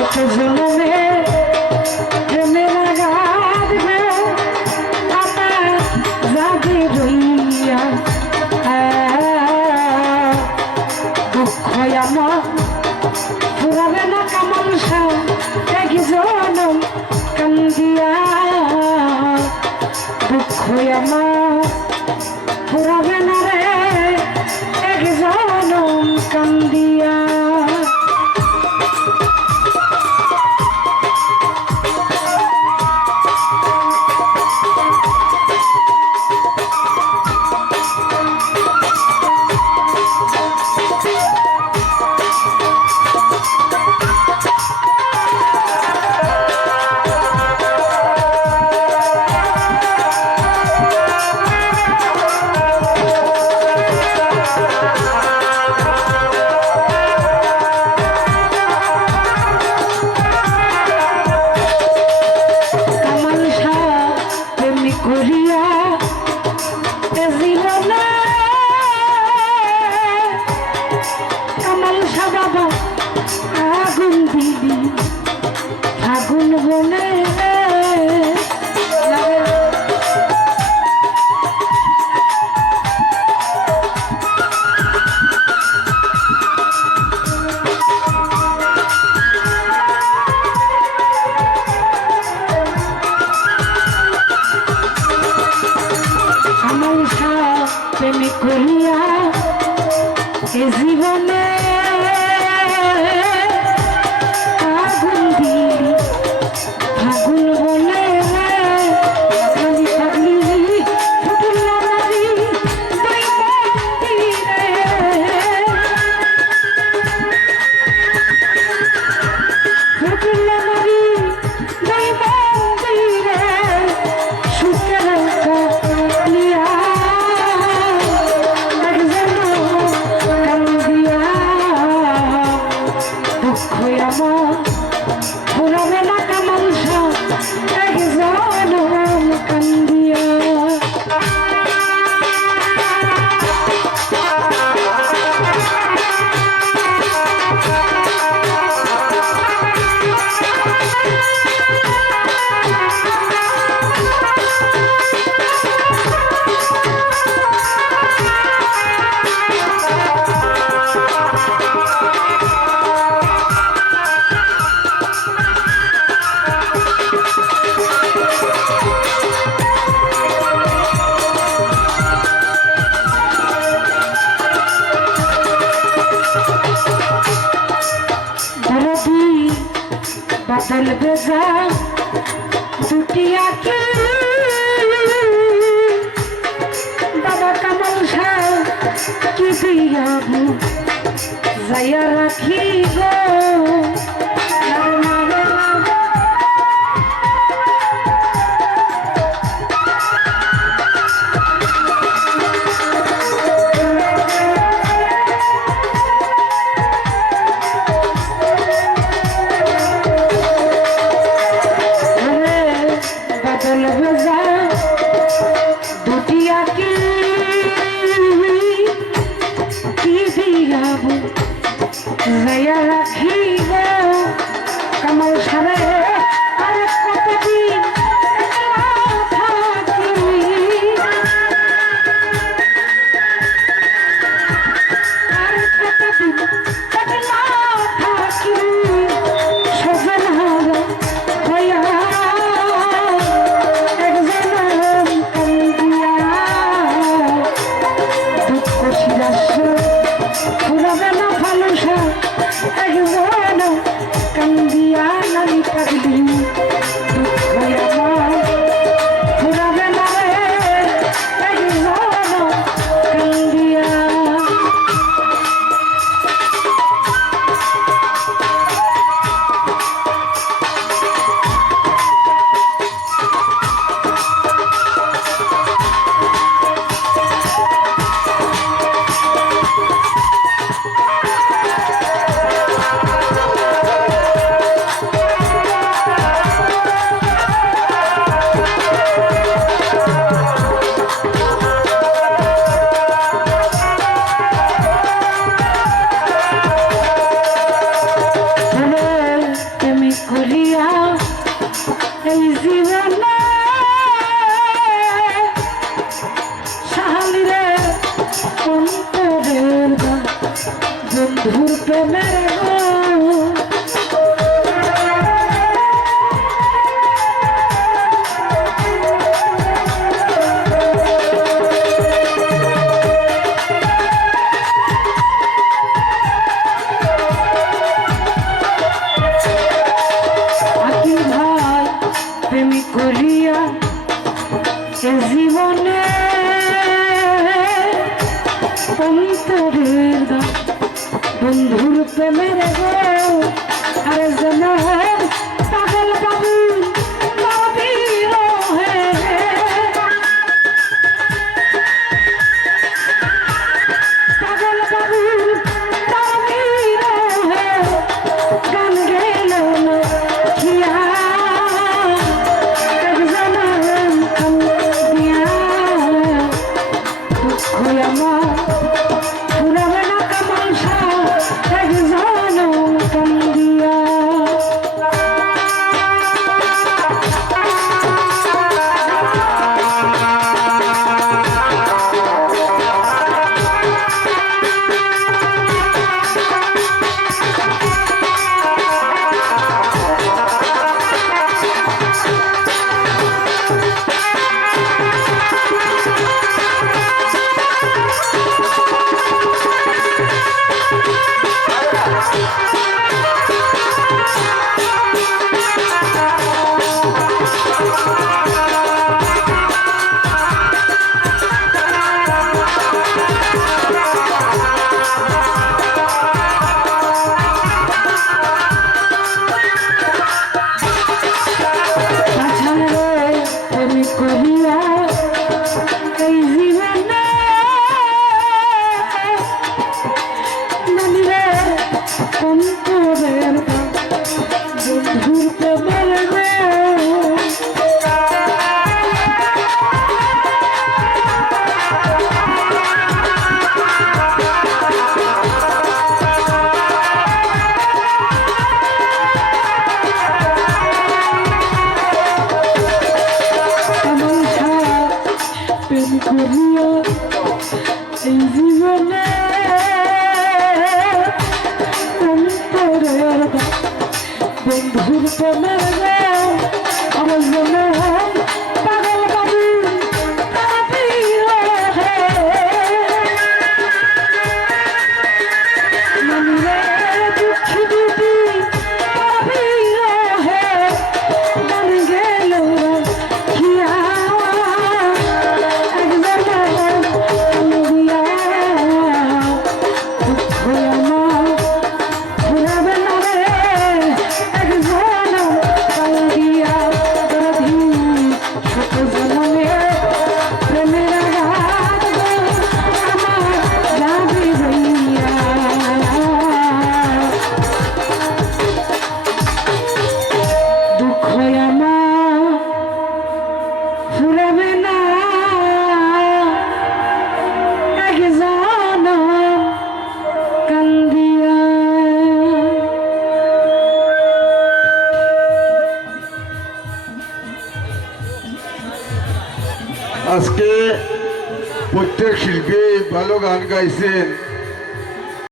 শত জনমে প্রেমের আঘাত গে আমার যাবে রইয়া দুঃখ আমার ফুরাবে না কামাল শাহ এক জনম কান্দিয়া দুঃখ আমার ফুরাবে না রে এক জনম কান্দিয়া আগুন বনে আমার প্রেমে করিয়া এ জীবনে বাদল বেজা দুটি আঁকি বাবা কামাল শাহ কি দিয়াবু যাইয়া রাখি গো Zaya Rakhi প্রেমের গো আর যেন পাগল বাবু নবীর হে পাগল বাবু নবীর হে গান গেল খিয়া একজন কান্দিয়া দুঃখ আমার ফুরাবে না কামাল শাহ একজন কান্দিয়া এই জীবনে অন্তরের বন্ধুর প্রেমের আমার মনে পাগল বাবু মনে দুঃখী দিদি হে গান গেল খিয়া আজকে প্রত্যেক শিল্পী ভালো গান গাইছেন।